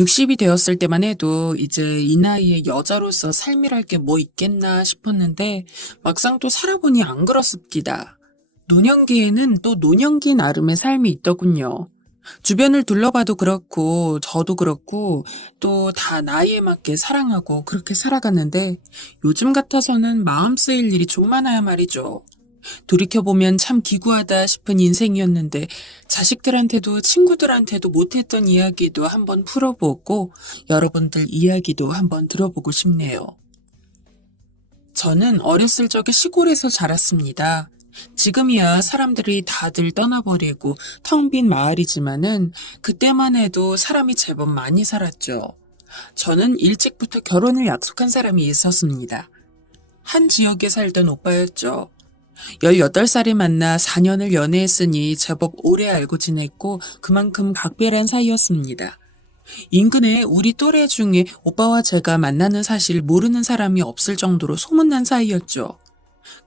60이 되었을 때만 해도 이제 이 나이에 여자로서 삶이랄 게 뭐 있겠나 싶었는데 막상 또 살아보니 안 그렇습니다. 노년기에는 또 노년기 나름의 삶이 있더군요. 주변을 둘러봐도 그렇고 저도 그렇고 또 다 나이에 맞게 사랑하고 그렇게 살아가는데 요즘 같아서는 마음 쓰일 일이 좀 많아야 말이죠. 돌이켜보면 참 기구하다 싶은 인생이었는데 자식들한테도 친구들한테도 못했던 이야기도 한번 풀어보고 여러분들 이야기도 한번 들어보고 싶네요. 저는 어렸을 적에 시골에서 자랐습니다. 지금이야 사람들이 다들 떠나버리고 텅 빈 마을이지만은 그때만 해도 사람이 제법 많이 살았죠. 저는 일찍부터 결혼을 약속한 사람이 있었습니다. 한 지역에 살던 오빠였죠. 18살에 만나 4년을 연애했으니 제법 오래 알고 지냈고 그만큼 각별한 사이였습니다. 인근에 우리 또래 중에 오빠와 제가 만나는 사실 모르는 사람이 없을 정도로 소문난 사이였죠.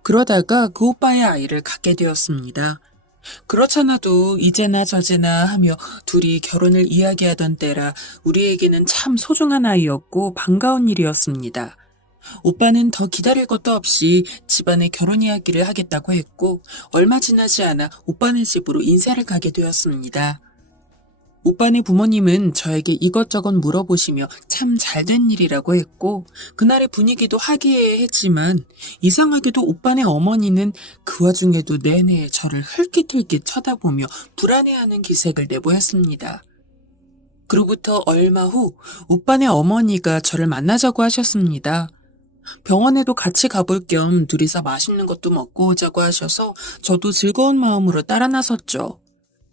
그러다가 그 오빠의 아이를 갖게 되었습니다. 그렇잖아도 이제나 저제나 하며 둘이 결혼을 이야기하던 때라 우리에게는 참 소중한 아이였고 반가운 일이었습니다. 오빠는 더 기다릴 것도 없이 집안의 결혼 이야기를 하겠다고 했고 얼마 지나지 않아 오빠네 집으로 인사를 가게 되었습니다. 오빠네 부모님은 저에게 이것저것 물어보시며 참 잘된 일이라고 했고 그날의 분위기도 화기애애했지만 이상하게도 오빠네 어머니는 그 와중에도 내내 저를 흘깃흘깃 쳐다보며 불안해하는 기색을 내보였습니다. 그로부터 얼마 후 오빠네 어머니가 저를 만나자고 하셨습니다. 병원에도 같이 가볼 겸 둘이서 맛있는 것도 먹고 오자고 하셔서 저도 즐거운 마음으로 따라 나섰죠.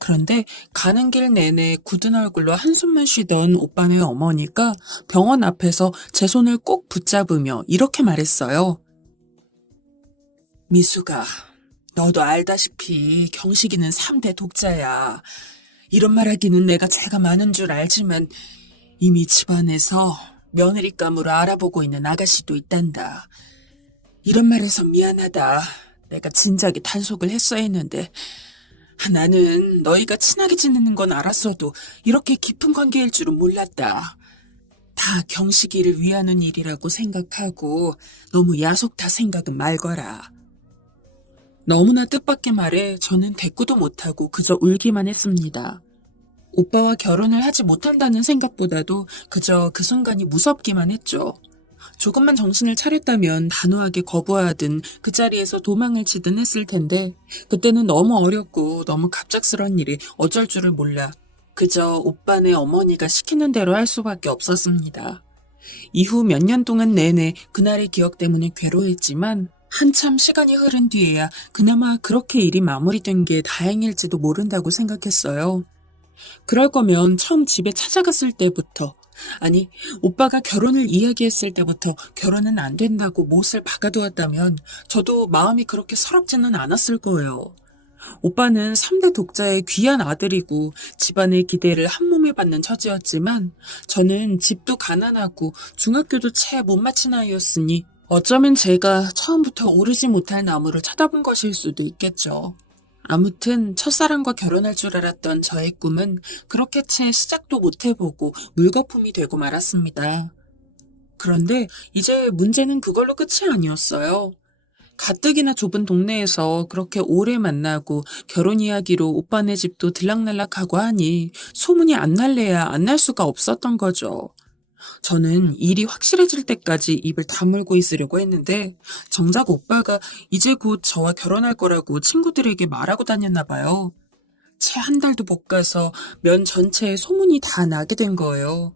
그런데 가는 길 내내 굳은 얼굴로 한숨만 쉬던 오빠네 어머니가 병원 앞에서 제 손을 꼭 붙잡으며 이렇게 말했어요. 미수가, 너도 알다시피 경식이는 3대 독자야. 이런 말하기는 내가 죄가 많은 줄 알지만 이미 집안에서 며느리감으로 알아보고 있는 아가씨도 있단다. 이런 말해서 미안하다. 내가 진작에 단속을 했어야 했는데 나는 너희가 친하게 지내는 건 알았어도 이렇게 깊은 관계일 줄은 몰랐다. 다 경식이를 위하는 일이라고 생각하고 너무 야속다 생각은 말거라. 너무나 뜻밖의 말에 저는 대꾸도 못하고 그저 울기만 했습니다. 오빠와 결혼을 하지 못한다는 생각보다도 그저 그 순간이 무섭기만 했죠. 조금만 정신을 차렸다면 단호하게 거부하든 그 자리에서 도망을 치든 했을 텐데 그때는 너무 어렸고 너무 갑작스런 일이 어쩔 줄을 몰라 그저 오빠네 어머니가 시키는 대로 할 수밖에 없었습니다. 이후 몇 년 동안 내내 그날의 기억 때문에 괴로워했지만 한참 시간이 흐른 뒤에야 그나마 그렇게 일이 마무리된 게 다행일지도 모른다고 생각했어요. 그럴 거면 처음 집에 찾아갔을 때부터 아니 오빠가 결혼을 이야기했을 때부터 결혼은 안 된다고 못을 박아두었다면 저도 마음이 그렇게 서럽지는 않았을 거예요. 오빠는 3대 독자의 귀한 아들이고 집안의 기대를 한몸에 받는 처지였지만 저는 집도 가난하고 중학교도 채 못 마친 아이였으니 어쩌면 제가 처음부터 오르지 못할 나무를 쳐다본 것일 수도 있겠죠. 아무튼 첫사랑과 결혼할 줄 알았던 저의 꿈은 그렇게 채 시작도 못 해보고 물거품이 되고 말았습니다. 그런데 이제 문제는 그걸로 끝이 아니었어요. 가뜩이나 좁은 동네에서 그렇게 오래 만나고 결혼 이야기로 오빠네 집도 들락날락하고 하니 소문이 안 날래야 안 날 수가 없었던 거죠. 저는 일이 확실해질 때까지 입을 다물고 있으려고 했는데 정작 오빠가 이제 곧 저와 결혼할 거라고 친구들에게 말하고 다녔나 봐요. 채 한 달도 못 가서 면 전체에 소문이 다 나게 된 거예요.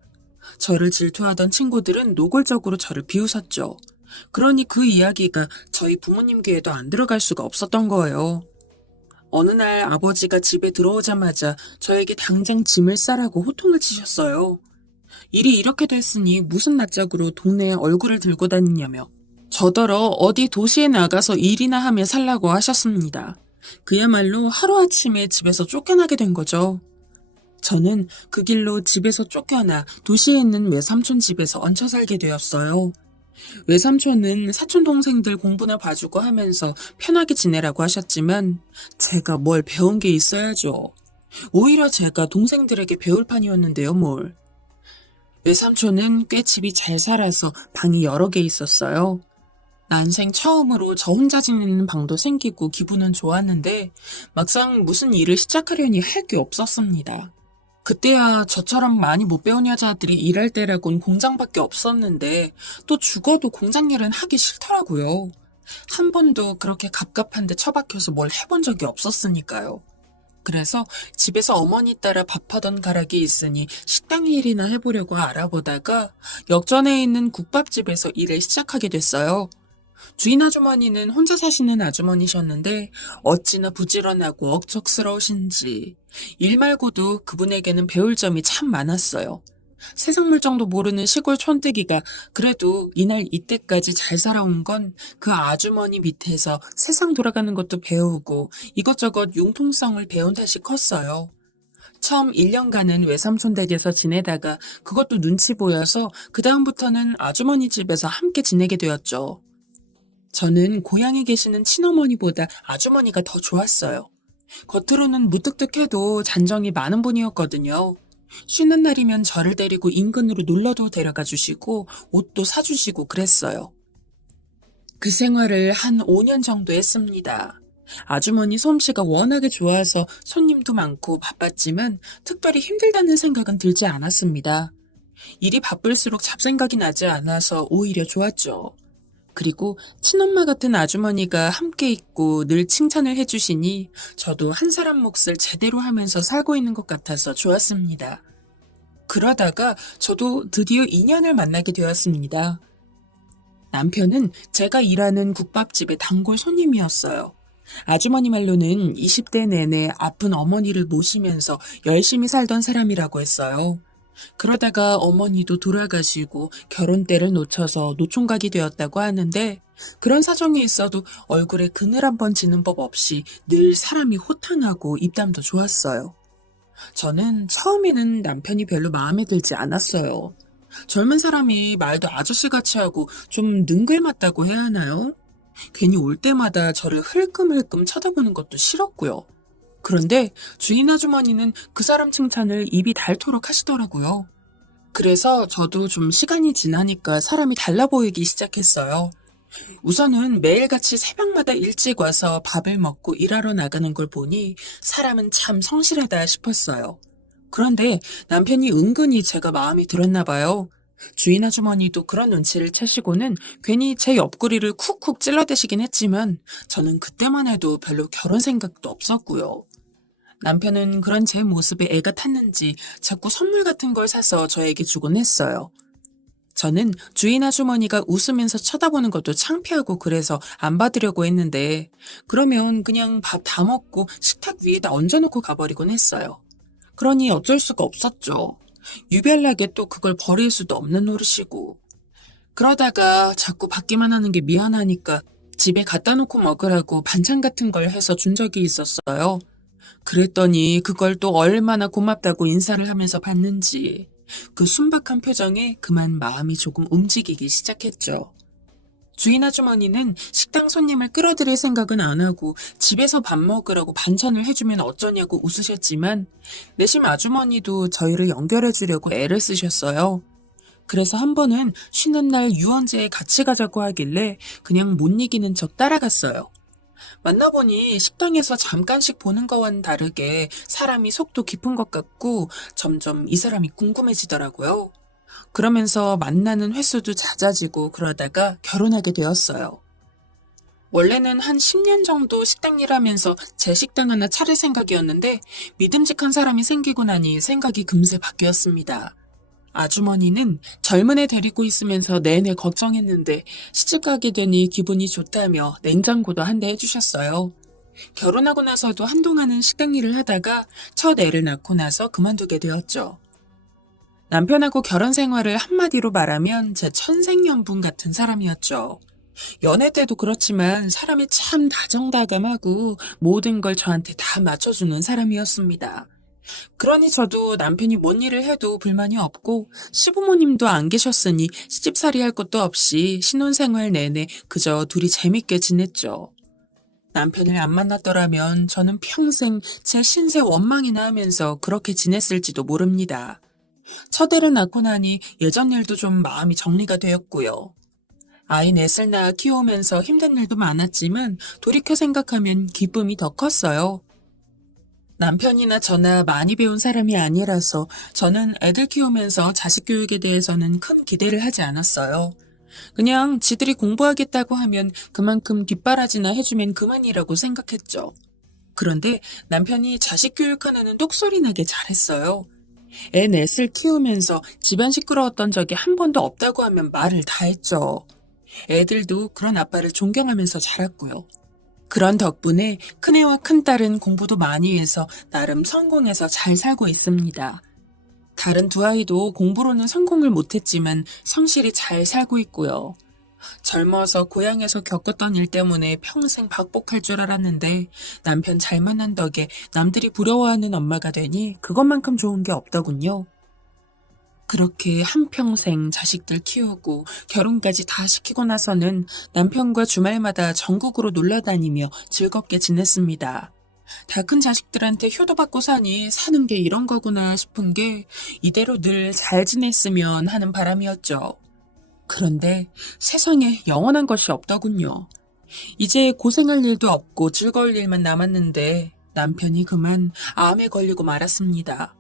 저를 질투하던 친구들은 노골적으로 저를 비웃었죠. 그러니 그 이야기가 저희 부모님 귀에도 안 들어갈 수가 없었던 거예요. 어느 날 아버지가 집에 들어오자마자 저에게 당장 짐을 싸라고 호통을 치셨어요. 일이 이렇게 됐으니 무슨 낯짝으로 동네에 얼굴을 들고 다니냐며 저더러 어디 도시에 나가서 일이나 하며 살라고 하셨습니다. 그야말로 하루아침에 집에서 쫓겨나게 된 거죠. 저는 그 길로 집에서 쫓겨나 도시에 있는 외삼촌 집에서 얹혀 살게 되었어요. 외삼촌은 사촌 동생들 공부나 봐주고 하면서 편하게 지내라고 하셨지만 제가 뭘 배운 게 있어야죠. 오히려 제가 동생들에게 배울 판이었는데요, 뭘. 외삼촌은 꽤 집이 잘 살아서 방이 여러 개 있었어요. 난생 처음으로 저 혼자 지내는 방도 생기고 기분은 좋았는데 막상 무슨 일을 시작하려니 할 게 없었습니다. 그때야 저처럼 많이 못 배운 여자들이 일할 때라곤 공장밖에 없었는데 또 죽어도 공장 일은 하기 싫더라고요. 한 번도 그렇게 갑갑한데 처박혀서 뭘 해본 적이 없었으니까요. 그래서 집에서 어머니 따라 밥하던 가락이 있으니 식당 일이나 해보려고 알아보다가 역전에 있는 국밥집에서 일을 시작하게 됐어요. 주인 아주머니는 혼자 사시는 아주머니셨는데 어찌나 부지런하고 억척스러우신지 일 말고도 그분에게는 배울 점이 참 많았어요. 세상 물정도 모르는 시골 촌뜨기가 그래도 이날 이때까지 잘 살아온 건 그 아주머니 밑에서 세상 돌아가는 것도 배우고 이것저것 융통성을 배운 탓이 컸어요. 처음 1년간은 외삼촌 댁에서 지내다가 그것도 눈치 보여서 그다음부터는 아주머니 집에서 함께 지내게 되었죠. 저는 고향에 계시는 친어머니보다 아주머니가 더 좋았어요. 겉으로는 무뚝뚝해도 잔정이 많은 분이었거든요. 쉬는 날이면 저를 데리고 인근으로 놀러도 데려가 주시고 옷도 사주시고 그랬어요. 그 생활을 한 5년 정도 했습니다. 아주머니 솜씨가 워낙에 좋아서 손님도 많고 바빴지만 특별히 힘들다는 생각은 들지 않았습니다. 일이 바쁠수록 잡생각이 나지 않아서 오히려 좋았죠. 그리고 친엄마 같은 아주머니가 함께 있고 늘 칭찬을 해주시니 저도 한 사람 몫을 제대로 하면서 살고 있는 것 같아서 좋았습니다. 그러다가 저도 드디어 인연을 만나게 되었습니다. 남편은 제가 일하는 국밥집의 단골 손님이었어요. 아주머니 말로는 20대 내내 아픈 어머니를 모시면서 열심히 살던 사람이라고 했어요. 그러다가 어머니도 돌아가시고 결혼 때를 놓쳐서 노총각이 되었다고 하는데 그런 사정이 있어도 얼굴에 그늘 한 번 지는 법 없이 늘 사람이 호탕하고 입담도 좋았어요. 저는 처음에는 남편이 별로 마음에 들지 않았어요. 젊은 사람이 말도 아저씨같이 하고 좀 능글맞다고 해야 하나요? 괜히 올 때마다 저를 흘끔흘끔 쳐다보는 것도 싫었고요. 그런데 주인 아주머니는 그 사람 칭찬을 입이 닳도록 하시더라고요. 그래서 저도 좀 시간이 지나니까 사람이 달라 보이기 시작했어요. 우선은 매일같이 새벽마다 일찍 와서 밥을 먹고 일하러 나가는 걸 보니 사람은 참 성실하다 싶었어요. 그런데 남편이 은근히 제가 마음에 들었나 봐요. 주인 아주머니도 그런 눈치를 채시고는 괜히 제 옆구리를 쿡쿡 찔러대시긴 했지만 저는 그때만 해도 별로 결혼 생각도 없었고요. 남편은 그런 제 모습에 애가 탔는지 자꾸 선물 같은 걸 사서 저에게 주곤 했어요. 저는 주인 아주머니가 웃으면서 쳐다보는 것도 창피하고 그래서 안 받으려고 했는데 그러면 그냥 밥 다 먹고 식탁 위에다 얹어놓고 가버리곤 했어요. 그러니 어쩔 수가 없었죠. 유별나게 또 그걸 버릴 수도 없는 노릇이고. 그러다가 자꾸 받기만 하는 게 미안하니까 집에 갖다 놓고 먹으라고 반찬 같은 걸 해서 준 적이 있었어요. 그랬더니 그걸 또 얼마나 고맙다고 인사를 하면서 받는지 그 순박한 표정에 그만 마음이 조금 움직이기 시작했죠. 주인 아주머니는 식당 손님을 끌어들일 생각은 안 하고 집에서 밥 먹으라고 반찬을 해주면 어쩌냐고 웃으셨지만 내심 아주머니도 저희를 연결해 주려고 애를 쓰셨어요. 그래서 한 번은 쉬는 날 유원지에 같이 가자고 하길래 그냥 못 이기는 척 따라갔어요. 만나보니 식당에서 잠깐씩 보는 거와는 다르게 사람이 속도 깊은 것 같고 점점 이 사람이 궁금해지더라고요. 그러면서 만나는 횟수도 잦아지고 그러다가 결혼하게 되었어요. 원래는 한 10년 정도 식당 일하면서 제 식당 하나 차릴 생각이었는데 믿음직한 사람이 생기고 나니 생각이 금세 바뀌었습니다. 아주머니는 젊은 애 데리고 있으면서 내내 걱정했는데 시집가게 되니 기분이 좋다며 냉장고도 한 대 해주셨어요. 결혼하고 나서도 한동안은 식당 일을 하다가 첫 애를 낳고 나서 그만두게 되었죠. 남편하고 결혼 생활을 한마디로 말하면 제 천생연분 같은 사람이었죠. 연애 때도 그렇지만 사람이 참 다정다감하고 모든 걸 저한테 다 맞춰주는 사람이었습니다. 그러니 저도 남편이 뭔 일을 해도 불만이 없고 시부모님도 안 계셨으니 시집살이 할 것도 없이 신혼생활 내내 그저 둘이 재밌게 지냈죠. 남편을 안 만났더라면 저는 평생 제 신세 원망이나 하면서 그렇게 지냈을지도 모릅니다. 첫애를 낳고 나니 예전 일도 좀 마음이 정리가 되었고요. 아이 넷을 낳아 키우면서 힘든 일도 많았지만 돌이켜 생각하면 기쁨이 더 컸어요. 남편이나 저나 많이 배운 사람이 아니라서 저는 애들 키우면서 자식 교육에 대해서는 큰 기대를 하지 않았어요. 그냥 지들이 공부하겠다고 하면 그만큼 뒷바라지나 해주면 그만이라고 생각했죠. 그런데 남편이 자식 교육 하나는 똑소리 나게 잘했어요. 애 넷을 키우면서 집안 시끄러웠던 적이 한 번도 없다고 하면 말을 다 했죠. 애들도 그런 아빠를 존경하면서 자랐고요. 그런 덕분에 큰애와 큰딸은 공부도 많이 해서 나름 성공해서 잘 살고 있습니다. 다른 두 아이도 공부로는 성공을 못했지만 성실히 잘 살고 있고요. 젊어서 고향에서 겪었던 일 때문에 평생 박복할 줄 알았는데 남편 잘 만난 덕에 남들이 부러워하는 엄마가 되니 그것만큼 좋은 게 없더군요. 그렇게 한평생 자식들 키우고 결혼까지 다 시키고 나서는 남편과 주말마다 전국으로 놀러 다니며 즐겁게 지냈습니다. 다 큰 자식들한테 효도받고 사니 사는 게 이런 거구나 싶은 게 이대로 늘 잘 지냈으면 하는 바람이었죠. 그런데 세상에 영원한 것이 없더군요. 이제 고생할 일도 없고 즐거울 일만 남았는데 남편이 그만 암에 걸리고 말았습니다.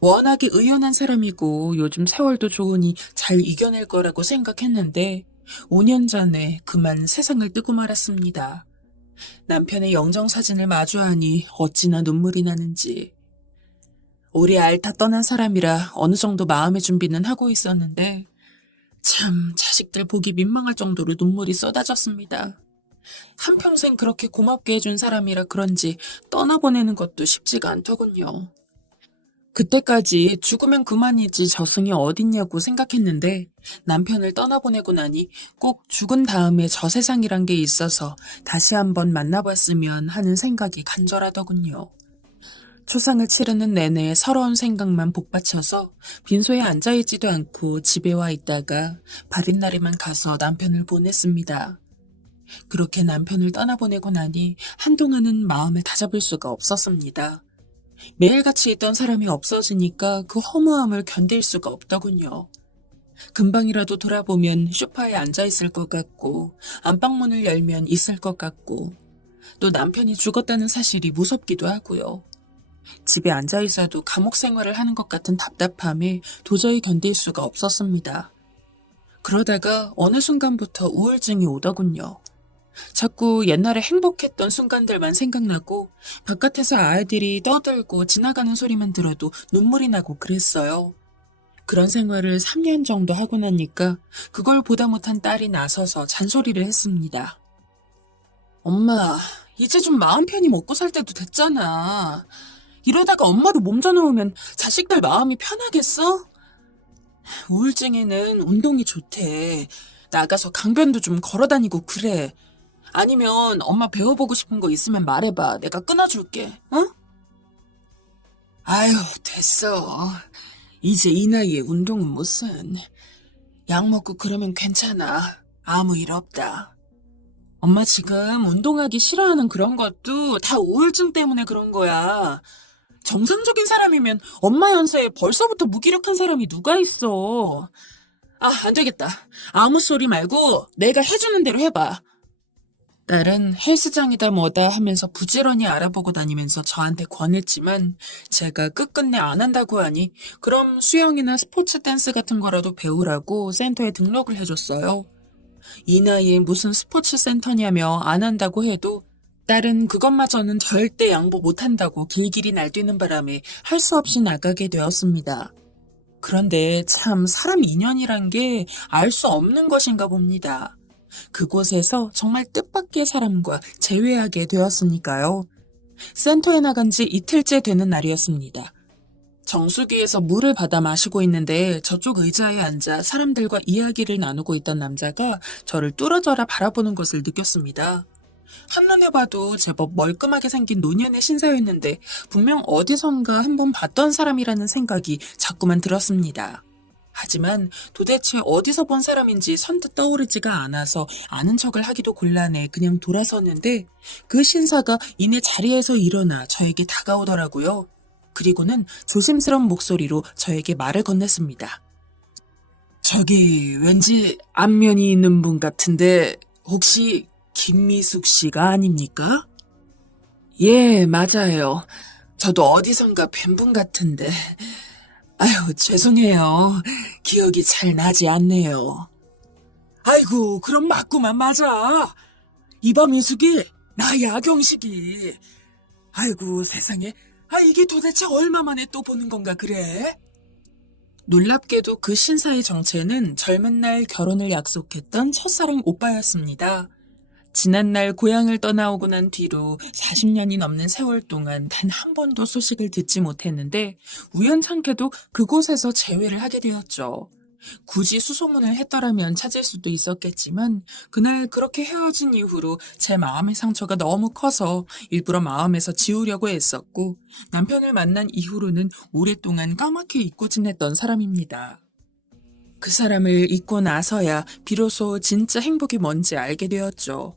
워낙에 의연한 사람이고 요즘 세월도 좋으니 잘 이겨낼 거라고 생각했는데 5년 전에 그만 세상을 뜨고 말았습니다. 남편의 영정사진을 마주하니 어찌나 눈물이 나는지. 우리 알다 떠난 사람이라 어느 정도 마음의 준비는 하고 있었는데 참 자식들 보기 민망할 정도로 눈물이 쏟아졌습니다. 한평생 그렇게 고맙게 해준 사람이라 그런지 떠나보내는 것도 쉽지가 않더군요. 그때까지 죽으면 그만이지 저승이 어딨냐고 생각했는데 남편을 떠나보내고 나니 꼭 죽은 다음에 저 세상이란 게 있어서 다시 한번 만나봤으면 하는 생각이 간절하더군요. 초상을 치르는 내내 서러운 생각만 복받쳐서 빈소에 앉아있지도 않고 집에 와 있다가 바른 날에만 가서 남편을 보냈습니다. 그렇게 남편을 떠나보내고 나니 한동안은 마음을 다잡을 수가 없었습니다. 매일같이 있던 사람이 없어지니까 그 허무함을 견딜 수가 없더군요. 금방이라도 돌아보면 소파에 앉아있을 것 같고 안방문을 열면 있을 것 같고 또 남편이 죽었다는 사실이 무섭기도 하고요. 집에 앉아있어도 감옥 생활을 하는 것 같은 답답함에 도저히 견딜 수가 없었습니다. 그러다가 어느 순간부터 우울증이 오더군요. 자꾸 옛날에 행복했던 순간들만 생각나고 바깥에서 아이들이 떠들고 지나가는 소리만 들어도 눈물이 나고 그랬어요. 그런 생활을 3년 정도 하고 나니까 그걸 보다 못한 딸이 나서서 잔소리를 했습니다. 엄마, 이제 좀 마음 편히 먹고 살 때도 됐잖아. 이러다가 엄마로 몸져놓으면 자식들 마음이 편하겠어? 우울증에는 운동이 좋대. 나가서 강변도 좀 걸어다니고 그래. 아니면 엄마 배워보고 싶은 거 있으면 말해봐. 내가 끊어줄게. 어? 아유, 됐어. 이제 이 나이에 운동은 무슨. 약 먹고 그러면 괜찮아. 아무 일 없다. 엄마 지금 운동하기 싫어하는 그런 것도 다 우울증 때문에 그런 거야. 정상적인 사람이면 엄마 연세에 벌써부터 무기력한 사람이 누가 있어. 아, 안 되겠다. 아무 소리 말고 내가 해주는 대로 해봐. 딸은 헬스장이다 뭐다 하면서 부지런히 알아보고 다니면서 저한테 권했지만 제가 끝끝내 안 한다고 하니 그럼 수영이나 스포츠 댄스 같은 거라도 배우라고 센터에 등록을 해줬어요. 이 나이에 무슨 스포츠 센터냐며 안 한다고 해도 딸은 그것마저는 절대 양보 못한다고 길길이 날뛰는 바람에 할 수 없이 나가게 되었습니다. 그런데 참 사람 인연이란 게 알 수 없는 것인가 봅니다. 그곳에서 정말 뜻밖의 사람과 재회하게 되었으니까요. 센터에 나간 지 이틀째 되는 날이었습니다. 정수기에서 물을 받아 마시고 있는데 저쪽 의자에 앉아 사람들과 이야기를 나누고 있던 남자가 저를 뚫어져라 바라보는 것을 느꼈습니다. 한눈에 봐도 제법 멀끔하게 생긴 노년의 신사였는데 분명 어디선가 한번 봤던 사람이라는 생각이 자꾸만 들었습니다. 하지만 도대체 어디서 본 사람인지 선뜻 떠오르지가 않아서 아는 척을 하기도 곤란해 그냥 돌아섰는데 그 신사가 이내 자리에서 일어나 저에게 다가오더라고요. 그리고는 조심스러운 목소리로 저에게 말을 건넸습니다. 저기 왠지 안면이 있는 분 같은데 혹시 김미숙 씨가 아닙니까? 예, 맞아요. 저도 어디선가 뵌 분 같은데. 아유, 죄송해요. 기억이 잘 나지 않네요. 아이고, 그럼 맞구만 맞아. 이범민숙이 나야 경식이. 아이고 세상에. 이게 도대체 얼마 만에 또 보는 건가 그래? 놀랍게도 그 신사의 정체는 젊은 날 결혼을 약속했던 첫사랑 오빠였습니다. 지난날 고향을 떠나오고 난 뒤로 40년이 넘는 세월 동안 단 한 번도 소식을 듣지 못했는데 우연찮게도 그곳에서 재회를 하게 되었죠. 굳이 수소문을 했더라면 찾을 수도 있었겠지만 그날 그렇게 헤어진 이후로 제 마음의 상처가 너무 커서 일부러 마음에서 지우려고 애썼고 남편을 만난 이후로는 오랫동안 까맣게 잊고 지냈던 사람입니다. 그 사람을 잊고 나서야 비로소 진짜 행복이 뭔지 알게 되었죠.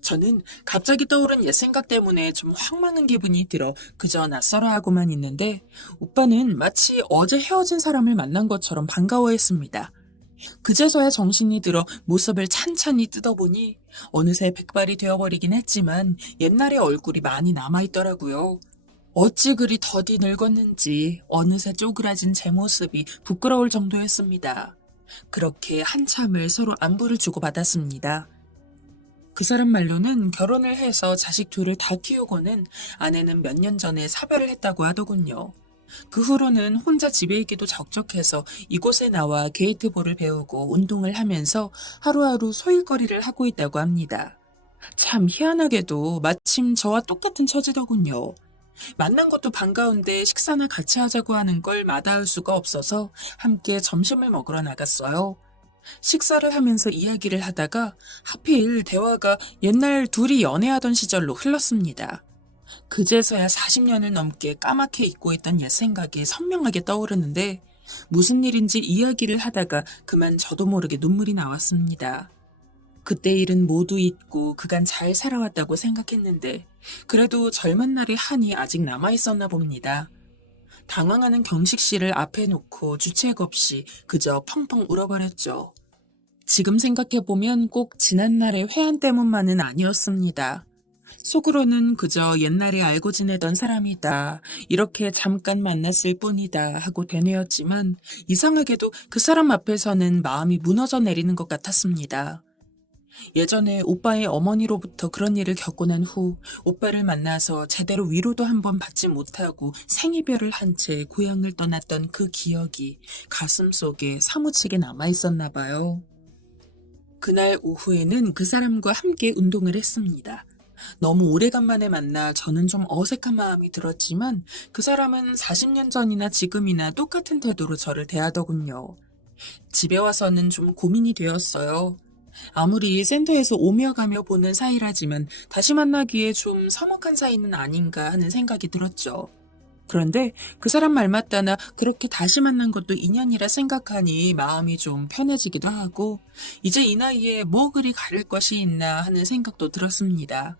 저는 갑자기 떠오른 옛 생각 때문에 좀 황망한 기분이 들어 그저 낯설어 하고만 있는데 오빠는 마치 어제 헤어진 사람을 만난 것처럼 반가워했습니다. 그제서야 정신이 들어 모습을 찬찬히 뜯어보니 어느새 백발이 되어버리긴 했지만 옛날의 얼굴이 많이 남아있더라고요. 어찌 그리 더디 늙었는지 어느새 쪼그라진 제 모습이 부끄러울 정도였습니다. 그렇게 한참을 서로 안부를 주고받았습니다. 그 사람 말로는 결혼을 해서 자식 둘을 다 키우고는 아내는 몇 년 전에 사별을 했다고 하더군요. 그 후로는 혼자 집에 있기도 적적해서 이곳에 나와 게이트볼을 배우고 운동을 하면서 하루하루 소일거리를 하고 있다고 합니다. 참 희한하게도 마침 저와 똑같은 처지더군요. 만난 것도 반가운데 식사나 같이 하자고 하는 걸 마다할 수가 없어서 함께 점심을 먹으러 나갔어요. 식사를 하면서 이야기를 하다가 하필 대화가 옛날 둘이 연애하던 시절로 흘렀습니다. 그제서야 40년을 넘게 까맣게 잊고 있던 옛 생각이 선명하게 떠오르는데 무슨 일인지 이야기를 하다가 그만 저도 모르게 눈물이 나왔습니다. 그때 일은 모두 잊고 그간 잘 살아왔다고 생각했는데 그래도 젊은 날의 한이 아직 남아있었나 봅니다. 당황하는 경식 씨를 앞에 놓고 주책 없이 그저 펑펑 울어버렸죠. 지금 생각해보면 꼭 지난날의 회한 때문만은 아니었습니다. 속으로는 그저 옛날에 알고 지내던 사람이다, 이렇게 잠깐 만났을 뿐이다 하고 되뇌었지만 이상하게도 그 사람 앞에서는 마음이 무너져 내리는 것 같았습니다. 예전에 오빠의 어머니로부터 그런 일을 겪고 난 후 오빠를 만나서 제대로 위로도 한번 받지 못하고 생이별을 한 채 고향을 떠났던 그 기억이 가슴속에 사무치게 남아있었나 봐요. 그날 오후에는 그 사람과 함께 운동을 했습니다. 너무 오래간만에 만나 저는 좀 어색한 마음이 들었지만 그 사람은 40년 전이나 지금이나 똑같은 태도로 저를 대하더군요. 집에 와서는 좀 고민이 되었어요. 아무리 센터에서 오며 가며 보는 사이라지만 다시 만나기에 좀 서먹한 사이는 아닌가 하는 생각이 들었죠. 그런데 그 사람 말 맞다나 그렇게 다시 만난 것도 인연이라 생각하니 마음이 좀 편해지기도 하고 이제 이 나이에 뭐 그리 가릴 것이 있나 하는 생각도 들었습니다.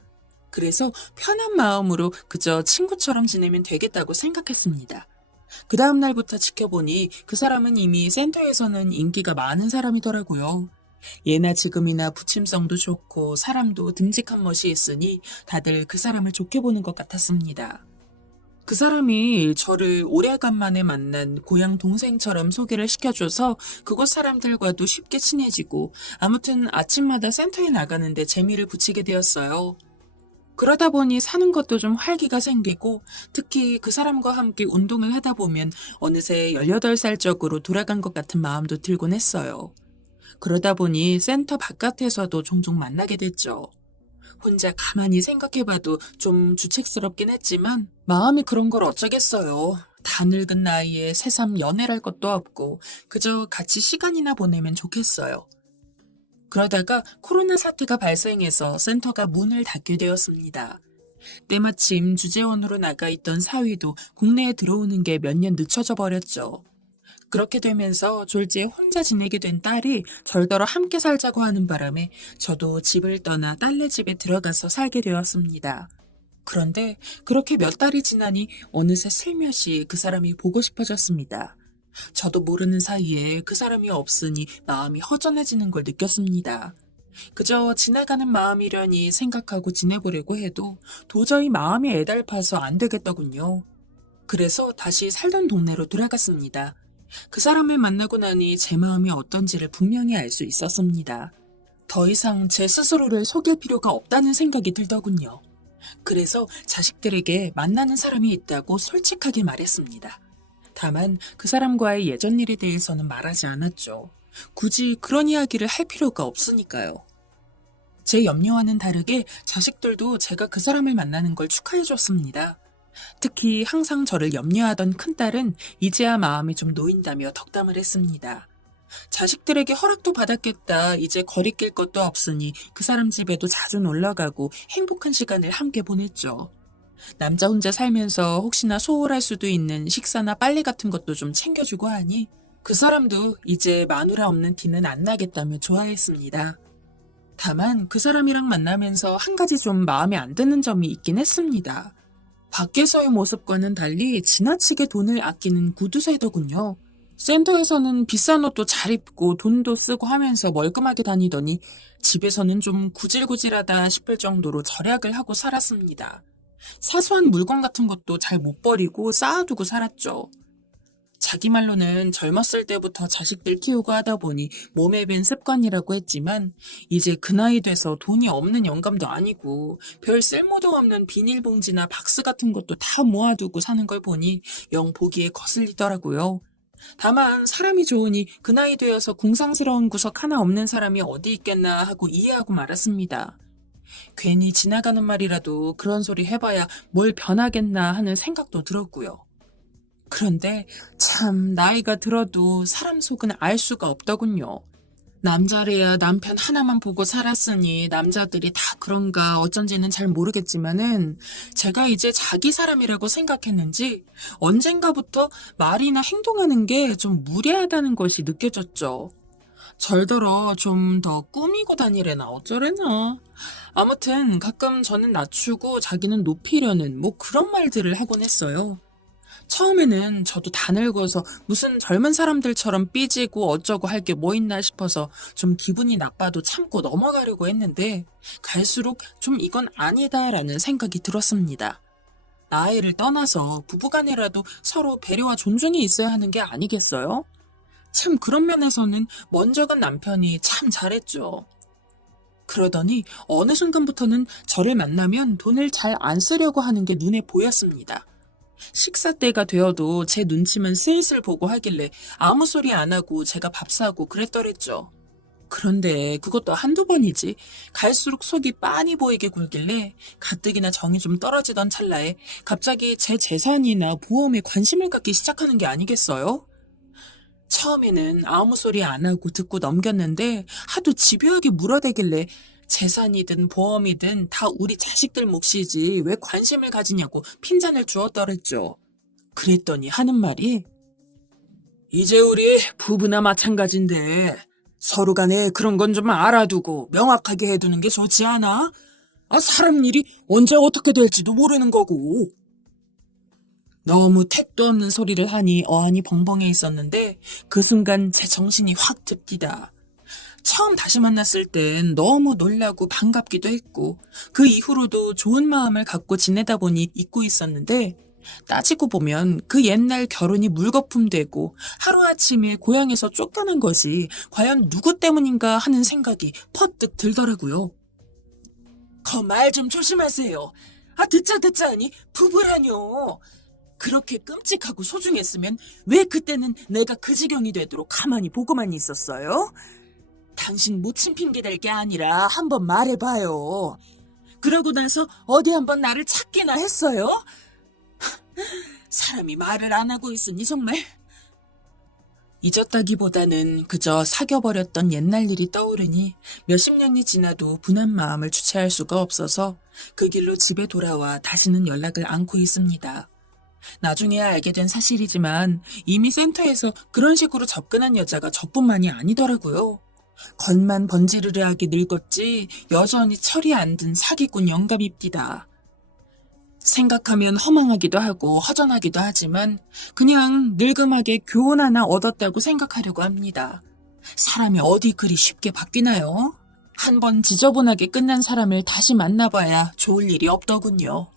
그래서 편한 마음으로 그저 친구처럼 지내면 되겠다고 생각했습니다. 그 다음 날부터 지켜보니 그 사람은 이미 센터에서는 인기가 많은 사람이더라고요. 예나 지금이나 부침성도 좋고 사람도 듬직한 멋이 있으니 다들 그 사람을 좋게 보는 것 같았습니다. 그 사람이 저를 오래간만에 만난 고향 동생처럼 소개를 시켜줘서 그곳 사람들과도 쉽게 친해지고 아무튼 아침마다 센터에 나가는데 재미를 붙이게 되었어요. 그러다 보니 사는 것도 좀 활기가 생기고 특히 그 사람과 함께 운동을 하다 보면 어느새 18살 쪽으로 돌아간 것 같은 마음도 들곤 했어요. 그러다 보니 센터 바깥에서도 종종 만나게 됐죠. 혼자 가만히 생각해봐도 좀 주책스럽긴 했지만 마음이 그런 걸 어쩌겠어요. 다 늙은 나이에 새삼 연애랄 것도 없고 그저 같이 시간이나 보내면 좋겠어요. 그러다가 코로나 사태가 발생해서 센터가 문을 닫게 되었습니다. 때마침 주재원으로 나가 있던 사위도 국내에 들어오는 게 몇 년 늦춰져 버렸죠. 그렇게 되면서 졸지에 혼자 지내게 된 딸이 절더러 함께 살자고 하는 바람에 저도 집을 떠나 딸네 집에 들어가서 살게 되었습니다. 그런데 그렇게 몇 달이 지나니 어느새 슬며시 그 사람이 보고 싶어졌습니다. 저도 모르는 사이에 그 사람이 없으니 마음이 허전해지는 걸 느꼈습니다. 그저 지나가는 마음이려니 생각하고 지내보려고 해도 도저히 마음이 애달파서 안 되겠더군요. 그래서 다시 살던 동네로 돌아갔습니다. 그 사람을 만나고 나니 제 마음이 어떤지를 분명히 알 수 있었습니다. 더 이상 제 스스로를 속일 필요가 없다는 생각이 들더군요. 그래서 자식들에게 만나는 사람이 있다고 솔직하게 말했습니다. 다만 그 사람과의 예전 일에 대해서는 말하지 않았죠. 굳이 그런 이야기를 할 필요가 없으니까요. 제 염려와는 다르게 자식들도 제가 그 사람을 만나는 걸 축하해줬습니다. 특히 항상 저를 염려하던 큰딸은 이제야 마음이 좀 놓인다며 덕담을 했습니다. 자식들에게 허락도 받았겠다. 이제 거리낄 것도 없으니 그 사람 집에도 자주 놀러가고 행복한 시간을 함께 보냈죠. 남자 혼자 살면서 혹시나 소홀할 수도 있는 식사나 빨래 같은 것도 좀 챙겨주고 하니 그 사람도 이제 마누라 없는 티는 안 나겠다며 좋아했습니다. 다만 그 사람이랑 만나면서 한 가지 좀 마음에 안 드는 점이 있긴 했습니다. 밖에서의 모습과는 달리 지나치게 돈을 아끼는 구두쇠더군요. 센터에서는 비싼 옷도 잘 입고 돈도 쓰고 하면서 멀끔하게 다니더니 집에서는 좀 구질구질하다 싶을 정도로 절약을 하고 살았습니다. 사소한 물건 같은 것도 잘 못 버리고 쌓아두고 살았죠. 자기 말로는 젊었을 때부터 자식들 키우고 하다 보니 몸에 밴 습관이라고 했지만 이제 그 나이 돼서 돈이 없는 영감도 아니고 별 쓸모도 없는 비닐봉지나 박스 같은 것도 다 모아두고 사는 걸 보니 영 보기에 거슬리더라고요. 다만 사람이 좋으니 그 나이 되어서 궁상스러운 구석 하나 없는 사람이 어디 있겠나 하고 이해하고 말았습니다. 괜히 지나가는 말이라도 그런 소리 해봐야 뭘 변하겠나 하는 생각도 들었고요. 그런데 참 나이가 들어도 사람 속은 알 수가 없더군요. 남자래야 남편 하나만 보고 살았으니 남자들이 다 그런가 어쩐지는 잘 모르겠지만은 제가 이제 자기 사람이라고 생각했는지 언젠가부터 말이나 행동하는 게 좀 무례하다는 것이 느껴졌죠. 절더러 좀 더 꾸미고 다니래나 어쩌래나. 아무튼 가끔 저는 낮추고 자기는 높이려는 뭐 그런 말들을 하곤 했어요. 처음에는 저도 다 늙어서 무슨 젊은 사람들처럼 삐지고 어쩌고 할 게 뭐 있나 싶어서 좀 기분이 나빠도 참고 넘어가려고 했는데 갈수록 좀 이건 아니다라는 생각이 들었습니다. 나이를 떠나서 부부간이라도 서로 배려와 존중이 있어야 하는 게 아니겠어요? 참 그런 면에서는 먼저 간 남편이 참 잘했죠. 그러더니 어느 순간부터는 저를 만나면 돈을 잘 안 쓰려고 하는 게 눈에 보였습니다. 식사 때가 되어도 제 눈치만 슬슬 보고 하길래 아무 소리 안 하고 제가 밥 사고 그랬더랬죠. 그런데 그것도 한두 번이지 갈수록 속이 빤히 보이게 굴길래 가뜩이나 정이 좀 떨어지던 찰나에 갑자기 제 재산이나 보험에 관심을 갖기 시작하는 게 아니겠어요? 처음에는 아무 소리 안 하고 듣고 넘겼는데 하도 집요하게 물어대길래 재산이든 보험이든 다 우리 자식들 몫이지 왜 관심을 가지냐고 핀잔을 주었더랬죠. 그랬더니 하는 말이 이제 우리 부부나 마찬가지인데 서로 간에 그런 건 좀 알아두고 명확하게 해두는 게 좋지 않아? 사람 일이 언제 어떻게 될지도 모르는 거고. 너무 택도 없는 소리를 하니 어안이 벙벙해 있었는데 그 순간 제 정신이 확 듭디다. 처음 다시 만났을 땐 너무 놀라고 반갑기도 했고 그 이후로도 좋은 마음을 갖고 지내다 보니 잊고 있었는데 따지고 보면 그 옛날 결혼이 물거품 되고 하루아침에 고향에서 쫓겨난 것이 과연 누구 때문인가 하는 생각이 퍼뜩 들더라고요. 그 말 좀 조심하세요. 듣자 하니 부부라뇨. 그렇게 끔찍하고 소중했으면 왜 그때는 내가 그 지경이 되도록 가만히 보고만 있었어요? 당신 모친 핑계 댈 게 아니라 한번 말해봐요. 그러고 나서 어디 한번 나를 찾기나 했어요? 사람이 말을 안 하고 있으니 정말. 잊었다기보다는 그저 사겨버렸던 옛날 일이 떠오르니 몇십 년이 지나도 분한 마음을 주체할 수가 없어서 그 길로 집에 돌아와 다시는 연락을 않고 있습니다. 나중에야 알게 된 사실이지만 이미 센터에서 그런 식으로 접근한 여자가 저뿐만이 아니더라고요. 겉만 번지르르하게 늙었지 여전히 철이 안 든 사기꾼 영감입디다. 생각하면 허망하기도 하고 허전하기도 하지만 그냥 늙음하게 교훈 하나 얻었다고 생각하려고 합니다. 사람이 어디 그리 쉽게 바뀌나요? 한 번 지저분하게 끝난 사람을 다시 만나봐야 좋을 일이 없더군요.